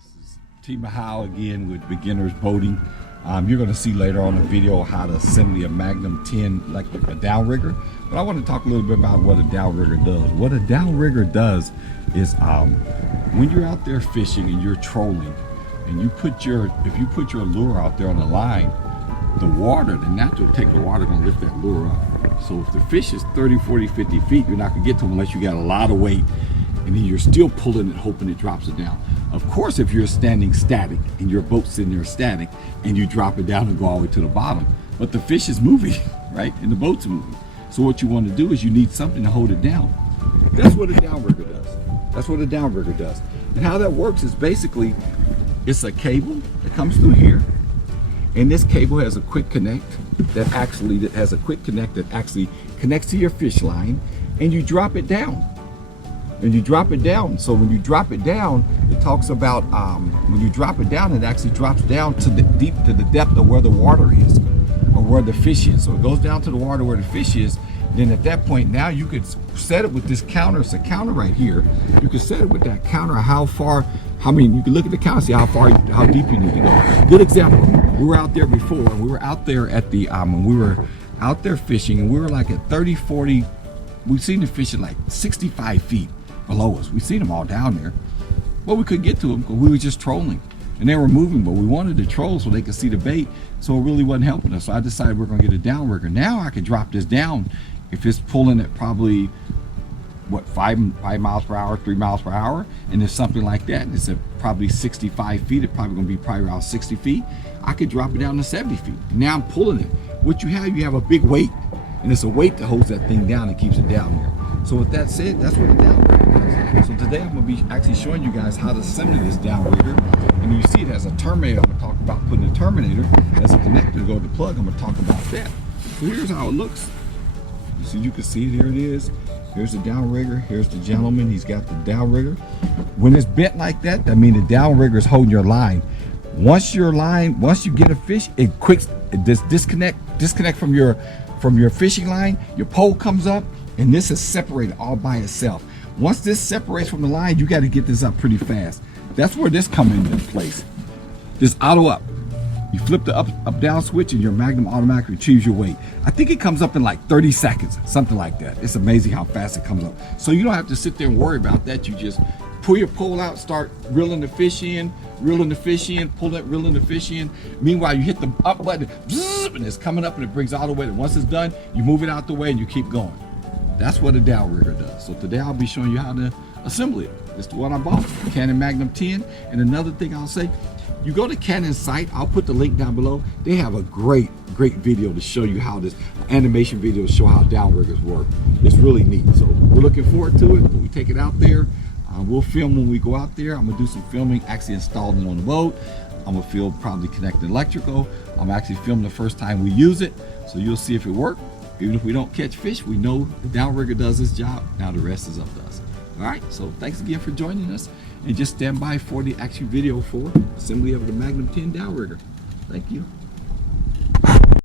This is T. Mahal again with Beginners Boating. You're going to see later on in the video how to assemble a Magnum 10 like a downrigger. But I want to talk a little bit about what a downrigger does. What a downrigger does is when you're out there fishing and you're trolling, and if you put your lure out there on the line, the natural take of the water going to lift that lure up. So if the fish is 30, 40, 50 feet, you're not going to get to them unless you got a lot of weight, and then you're still pulling it, hoping it drops it down. Of course, if you're standing static and your boat's sitting there static and you drop it down and go all the way to the bottom, but the fish is moving, right? And the boat's moving. So what you want to do is you need something to hold it down. That's what a downrigger does. That's what a downrigger does. And how that works is basically, it's a cable that comes through here, and this cable has a quick connect that actually connects to your fish line, and you drop it down. And you drop it down. So when you drop it down, it talks about when you drop it down, it actually drops down to the depth of where the water is, or where the fish is. So it goes down to the water where the fish is. Then at that point, now you could set it with this counter. It's a counter right here. You can set it with that counter you can look at the counter, see how deep you need to go. Good example. We were out there before. We were out there at the when we were out there fishing, and we were like at 30, 40. We've seen the fish at like 65 feet below us. We've seen them all down there, but we couldn't get to them because we were just trolling, and they were moving, but we wanted to troll so they could see the bait, so it really wasn't helping us. So I decided we're going to get a downrigger. Now I can drop this down if it's pulling at probably what, 5 miles per hour, 3 miles per hour, and it's something like that, and it's at probably 65 feet. It's probably going to be around 60 feet. I could drop it down to 70 feet. Now I'm pulling it. What you have a big weight, and it's a weight that holds that thing down and keeps it down there. So with that said, that's what a downrigger does. So today I'm going to be actually showing you guys how to assemble this downrigger. And you see it has a terminator. I'm going to talk about putting a terminator as a connector to go to the plug. I'm going to talk about that. So here's how it looks. You can see it. Here it is. Here's the downrigger. Here's the gentleman. He's got the downrigger. When it's bent like that, that means the downrigger is holding your line. Once you get a fish, it disconnect from your fishing line. Your pole comes up, and this is separated all by itself. Once this separates from the line, you got to get this up pretty fast. That's where this comes into place. This auto up. You flip the up down switch, and your Magnum automatically retrieves your weight. I think it comes up in like 30 seconds, something like that. It's amazing how fast it comes up. So you don't have to sit there and worry about that. You just pull your pole out, start reeling the fish in, pull that, reeling the fish in. Meanwhile, you hit the up button, and it's coming up, and it brings all the way. Once it's done, you move it out the way and you keep going. That's what a downrigger does. So today I'll be showing you how to assemble it. It's the one I bought, Canon Magnum 10. And another thing I'll say, you go to Canon's site, I'll put the link down below. They have a great video to show you how this animation video to show how downriggers work. It's really neat. So we're looking forward to it. When we take it out there, we'll film when we go out there. I'm gonna do some filming, actually installing it on the boat. I'm gonna film probably connecting electrical. I'm actually filming the first time we use it, so you'll see if it works. Even if we don't catch fish, we know the downrigger does its job. Now the rest is up to us. All right, so thanks again for joining us, and just stand by for the actual video for assembly of the Magnum 10 downrigger. Thank you.